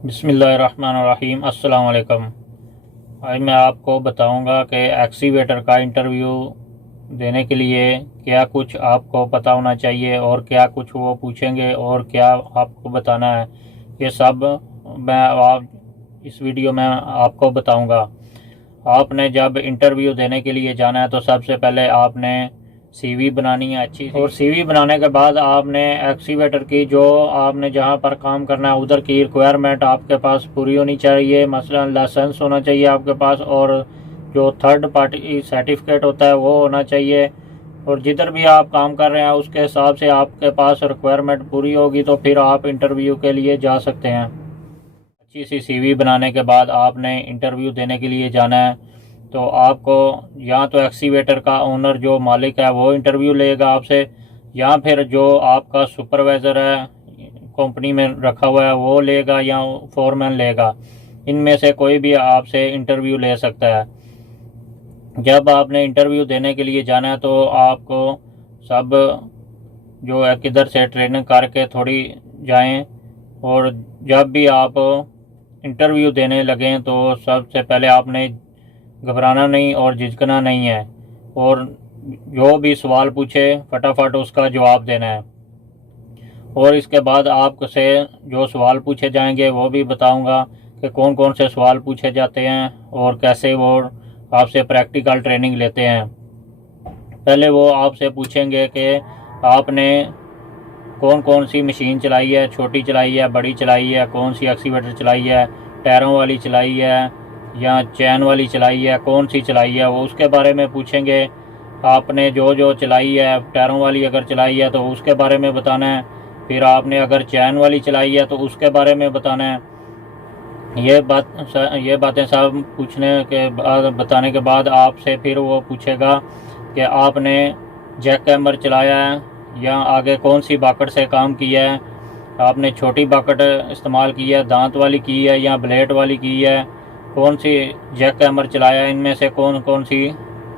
बिस्मिल्लाहिर्रहमानिर्रहीम। अस्सलाम वालेकुम। आज मैं आपको बताऊंगा कि एक्सीवेटर का इंटरव्यू देने के लिए क्या कुछ आपको पता होना चाहिए और क्या कुछ वो पूछेंगे और क्या आपको बताना है। ये सब मैं आप इस वीडियो में आपको बताऊंगा। आपने जब इंटरव्यू देने के लिए जाना है तो सबसे पहले आपने सीवी बनानी है अच्छी सी, और सीवी बनाने के बाद आपने एक्सीवेटर की जो आपने जहां पर काम करना है उधर की रिक्वायरमेंट आपके पास पूरी होनी चाहिए। मसलन लाइसेंस होना चाहिए आपके पास, और जो थर्ड पार्टी सर्टिफिकेट होता है वो होना चाहिए। और जिधर भी आप काम कर रहे हैं उसके हिसाब से आपके पास रिक्वायरमेंट पूरी होगी तो फिर आप इंटरव्यू के लिए जा सकते हैं। अच्छी सी सीवी बनाने के बाद आपने इंटरव्यू देने के लिए जाना है। तो आपको या तो एक्सीवेटर का ओनर जो मालिक है वो इंटरव्यू लेगा आपसे, या फिर जो आपका सुपरवाइज़र है कंपनी में रखा हुआ है वो लेगा, या फोरमैन लेगा। इनमें से कोई भी आपसे इंटरव्यू ले सकता है। जब आपने इंटरव्यू देने के लिए जाना है तो आपको सब जो है किधर से ट्रेनिंग करके थोड़ी जाएं। और जब भी आप इंटरव्यू देने लगें तो सबसे पहले आपने घबराना नहीं और झिझकना नहीं है, और जो भी सवाल पूछे फटाफट उसका जवाब देना है। और इसके बाद आपसे जो सवाल पूछे जाएंगे वो भी बताऊंगा कि कौन कौन से सवाल पूछे जाते हैं और कैसे वो आपसे प्रैक्टिकल ट्रेनिंग लेते हैं। पहले वो आपसे पूछेंगे कि आपने कौन कौन सी मशीन चलाई है, छोटी चलाई है, बड़ी चलाई है, कौन सी एक्सीवेटर चलाई है, टायरों वाली चलाई है या चैन वाली चलाई है, कौन सी चलाई है, वो उसके बारे में पूछेंगे। आपने जो जो चलाई है, टायरों वाली अगर चलाई है तो उसके बारे में बताना है। फिर आपने अगर चैन वाली चलाई है तो उसके बारे में बताना है। ये बातें सब पूछने के बाद बताने के बाद आपसे फिर वो पूछेगा कि आपने जैक हैमर चलाया है या आगे कौन सी बाकट से काम किया है, आपने छोटी बाकट इस्तेमाल की है, दांत वाली की है या ब्लेड वाली की है, कौन सी जैक हैमर चलाया है, इनमें से कौन कौन सी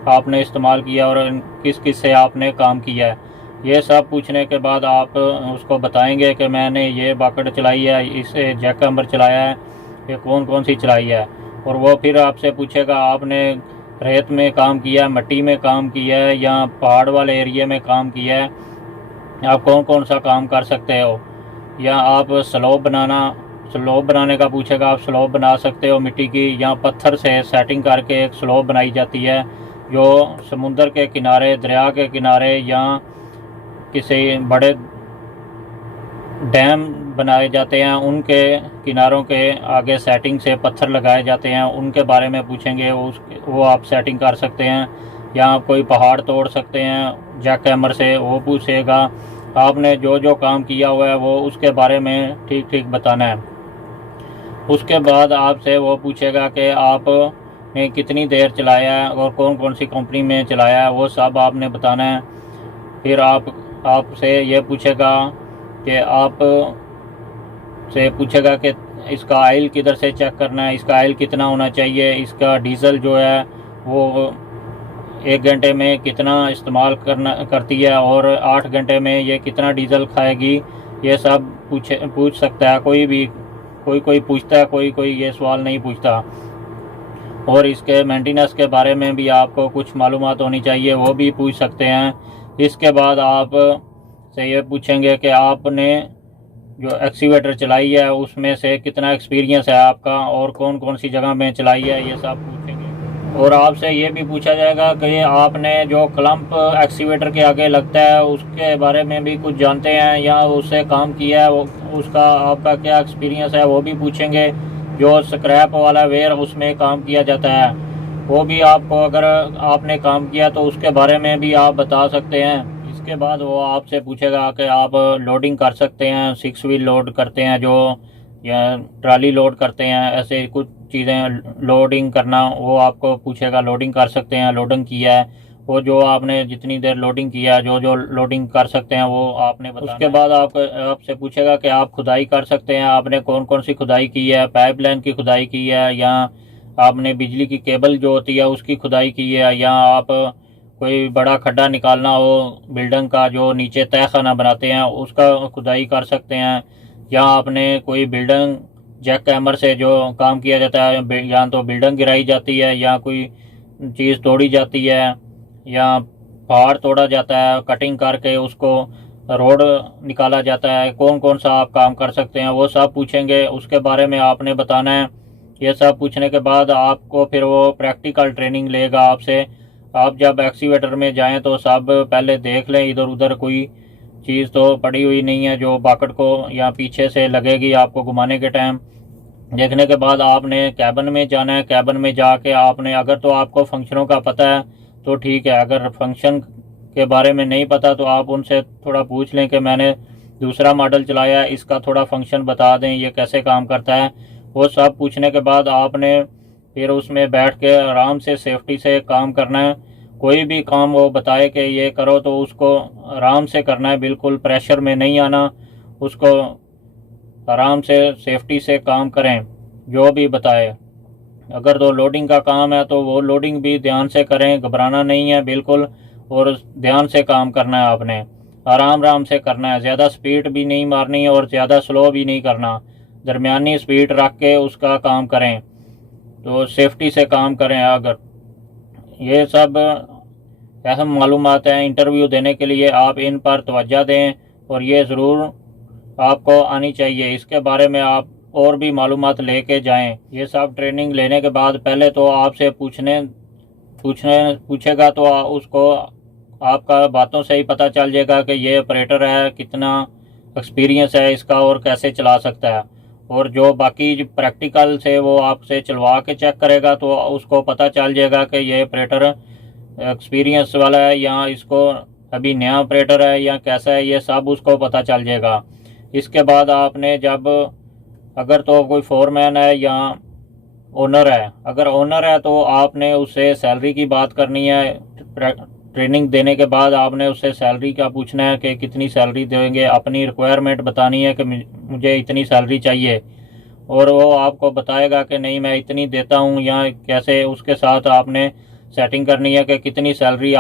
आपने इस्तेमाल किया और किस किस से आपने काम किया है। ये सब पूछने के बाद आप उसको बताएंगे कि मैंने ये बाकट चलाई है, इसे जैक हैमर चलाया है, ये कौन कौन सी चलाई है। और वो फिर आपसे पूछेगा आपने रेत में काम किया है, मिट्टी में काम किया है या पहाड़ वाले एरिया में काम किया है, आप कौन कौन सा काम कर सकते हो। या आप स्लोप बनाने का पूछेगा, आप स्लोप बना सकते हो मिट्टी की, या पत्थर से सेटिंग करके एक स्लोप बनाई जाती है जो समुंदर के किनारे, दरिया के किनारे या किसी बड़े डैम बनाए जाते हैं उनके किनारों के आगे सेटिंग से पत्थर लगाए जाते हैं, उनके बारे में पूछेंगे। वो आप सेटिंग कर सकते हैं। या आप कोई पहाड़ तोड़ सकते हैं जैक हैमर से, वो पूछेगा। आपने जो जो काम किया हुआ है वो उसके बारे में ठीक ठीक बताना है। उसके बाद आपसे वो पूछेगा कि आपने कितनी देर चलाया है और कौन कौन सी कंपनी में चलाया है, वो सब आपने बताना है। फिर आपसे ये पूछेगा कि आप से पूछेगा कि इसका ऑयल किधर से चेक करना है, इसका ऑयल कितना होना चाहिए, इसका डीजल जो है वो 1 घंटे में कितना इस्तेमाल करती है और 8 घंटे में ये कितना डीजल खाएगी। ये सब पूछ सकता है कोई भी। कोई पूछता है, कोई ये सवाल नहीं पूछता। और इसके मेंटेनेंस के बारे में भी आपको कुछ मालूमात होनी चाहिए, वो भी पूछ सकते हैं। इसके बाद आप से ये पूछेंगे कि आपने जो एक्सीवेटर चलाई है उसमें से कितना एक्सपीरियंस है आपका और कौन कौन सी जगह में चलाई है, ये सब पूछेंगे। और आपसे ये भी पूछा जाएगा कि आपने जो क्लम्प एक्सीवेटर के आगे लगता है उसके बारे में भी कुछ जानते हैं या उससे काम किया है, उसका आपका क्या एक्सपीरियंस है, वो भी पूछेंगे। जो स्क्रैप वाला वेयर उसमें काम किया जाता है वो भी आपको, अगर आपने काम किया तो उसके बारे में भी आप बता सकते हैं। इसके बाद वो आपसे पूछेगा कि आप लोडिंग कर सकते हैं, 6 व्हील लोड करते हैं जो, या ट्राली लोड करते हैं, ऐसे कुछ चीज़ें लोडिंग करना वो आपको पूछेगा। लोडिंग कर सकते हैं, लोडिंग किया है, वो जो आपने जितनी देर लोडिंग किया है, जो जो लोडिंग कर सकते हैं वो आपने बताना। उसके बाद आपसे पूछेगा कि आप खुदाई कर सकते हैं, आपने कौन कौन सी खुदाई की है, पाइपलाइन की खुदाई की है, या आपने बिजली की केबल जो होती है उसकी खुदाई की है, या आप कोई बड़ा खड्डा निकालना हो बिल्डिंग का जो नीचे तहखाना बनाते हैं उसका खुदाई कर सकते हैं, या आपने कोई बिल्डिंग जैक हैमर से जो काम किया जाता है, या तो बिल्डिंग गिराई जाती है, या कोई चीज़ तोड़ी जाती है, या पहाड़ तोड़ा जाता है, कटिंग करके उसको रोड निकाला जाता है, कौन कौन सा आप काम कर सकते हैं वो सब पूछेंगे। उसके बारे में आपने बताना है। ये सब पूछने के बाद आपको फिर वो प्रैक्टिकल ट्रेनिंग लेगा आपसे। आप जब एक्सीवेटर में जाएं तो सब पहले देख लें इधर उधर कोई चीज़ तो पड़ी हुई नहीं है जो बाकट को या पीछे से लगेगी आपको घुमाने के टाइम। देखने के बाद आपने कैबिन में जाना है। कैबिन में जाके आपने, अगर तो आपको फंक्शनों का पता है तो ठीक है, अगर फंक्शन के बारे में नहीं पता तो आप उनसे थोड़ा पूछ लें कि मैंने दूसरा मॉडल चलाया है, इसका थोड़ा फंक्शन बता दें, ये कैसे काम करता है। वो सब पूछने के बाद आपने फिर उसमें बैठ के आराम से सेफ्टी से काम करना है। कोई भी काम वो बताए कि ये करो तो उसको आराम से करना है, बिल्कुल प्रेशर में नहीं आना। उसको आराम से सेफ्टी से काम करें जो भी बताए। अगर तो लोडिंग का काम है तो वो लोडिंग भी ध्यान से करें, घबराना नहीं है बिल्कुल, और ध्यान से काम करना है आपने, आराम आराम से करना है। ज़्यादा स्पीड भी नहीं मारनी है और ज़्यादा स्लो भी नहीं करना, दरमियानी स्पीड रख के उसका काम करें, तो सेफ्टी से काम करें। अगर ये सब अहम मालूमात हैं इंटरव्यू देने के लिए, आप इन पर तवज्जो दें और ये ज़रूर आपको आनी चाहिए। इसके बारे में आप और भी मालूमात लेके जाएं। ये सब ट्रेनिंग लेने के बाद पहले तो आपसे पूछेगा तो उसको आपका बातों से ही पता चल जाएगा कि ये ऑपरेटर है, कितना एक्सपीरियंस है इसका और कैसे चला सकता है। और जो बाकी प्रैक्टिकल से वो आपसे चलवा के चेक करेगा तो उसको पता चल जाएगा कि ये ऑपरेटर एक्सपीरियंस वाला है या इसको अभी नया ऑपरेटर है या कैसा है, ये सब उसको पता चल जाएगा। इसके बाद आपने जब, अगर तो कोई फोरमैन है या ओनर है, अगर ओनर है तो आपने उससे सैलरी की बात करनी है। ट्रेनिंग देने के बाद आपने उससे सैलरी का पूछना है कि कितनी सैलरी देंगे, अपनी रिक्वायरमेंट बतानी है कि मुझे इतनी सैलरी चाहिए, और वो आपको बताएगा कि नहीं मैं इतनी देता हूँ या कैसे। उसके साथ आपने सेटिंग करनी है कि कितनी सैलरी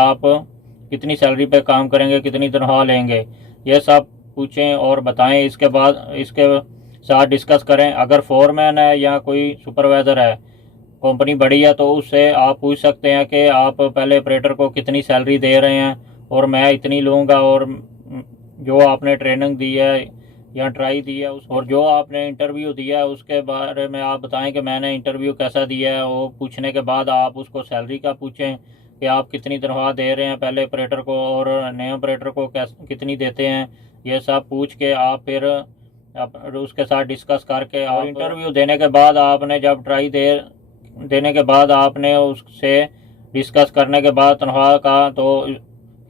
पे काम करेंगे, कितनी तनख्वाह लेंगे, ये सब पूछें और बताएं। इसके बाद इसके साथ डिस्कस करें। अगर फोरमैन है या कोई सुपरवाइज़र है, कंपनी बड़ी है, तो उससे आप पूछ सकते हैं कि आप पहले ऑपरेटर को कितनी सैलरी दे रहे हैं और मैं इतनी लूँगा, और जो आपने ट्रेनिंग दी है या ट्राई दी है और जो आपने इंटरव्यू दिया है उसके बारे में आप बताएं कि मैंने इंटरव्यू कैसा दिया है। वो पूछने के बाद आप उसको सैलरी का पूछें कि आप कितनी तनख्वाह दे रहे हैं पहले ऑपरेटर को और नए ऑपरेटर को कितनी देते हैं। ये सब पूछ के आप फिर उसके साथ डिस्कस करके, और इंटरव्यू देने के बाद आपने जब ट्राई देने के बाद आपने उससे डिस्कस करने के बाद तनख्वाह का, तो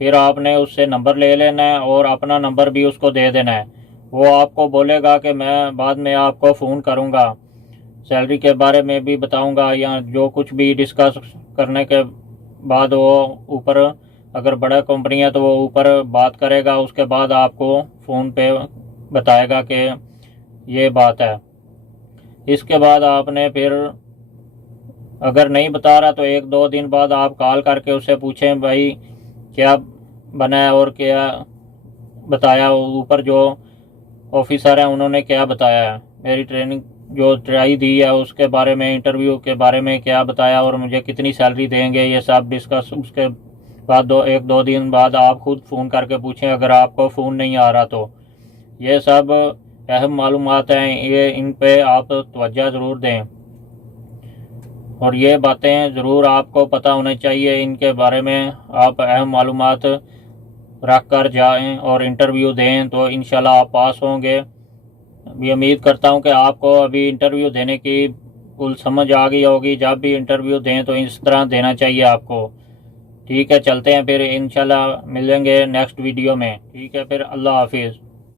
फिर आपने उससे नंबर ले लेना है और अपना नंबर भी उसको दे देना है। वो आपको बोलेगा कि मैं बाद में आपको फ़ोन करूँगा, सैलरी के बारे में भी बताऊँगा, या जो कुछ भी डिस्कस करने के बाद वो ऊपर, अगर बड़ा कंपनी है तो वो ऊपर बात करेगा। उसके बाद आपको फ़ोन पे बताएगा कि ये बात है। इसके बाद आपने फिर, अगर नहीं बता रहा तो 1-2 दिन बाद आप कॉल करके उससे पूछें भाई क्या बना है और क्या बताया, ऊपर जो ऑफिसर हैं उन्होंने क्या बताया है, मेरी ट्रेनिंग जो ट्राई दी है उसके बारे में, इंटरव्यू के बारे में क्या बताया और मुझे कितनी सैलरी देंगे, ये सब डिस्कस। उसके बाद 1-2 दिन बाद आप खुद फ़ोन करके पूछें अगर आपको फ़ोन नहीं आ रहा तो। ये सब अहम मालूमात हैं, ये इन पे आप तवज्जो ज़रूर दें और ये बातें ज़रूर आपको पता होना चाहिए। इनके बारे में आप अहम मालूमात रख कर जाएँ और इंटरव्यू दें तो इंशाल्लाह आप पास होंगे। भी उम्मीद करता हूं कि आपको अभी इंटरव्यू देने की कुल समझ आ गई होगी। जब भी इंटरव्यू दें तो इस तरह देना चाहिए आपको। ठीक है, चलते हैं फिर, इंशाल्लाह मिलेंगे नेक्स्ट वीडियो में। ठीक है फिर, अल्लाह हाफिज़।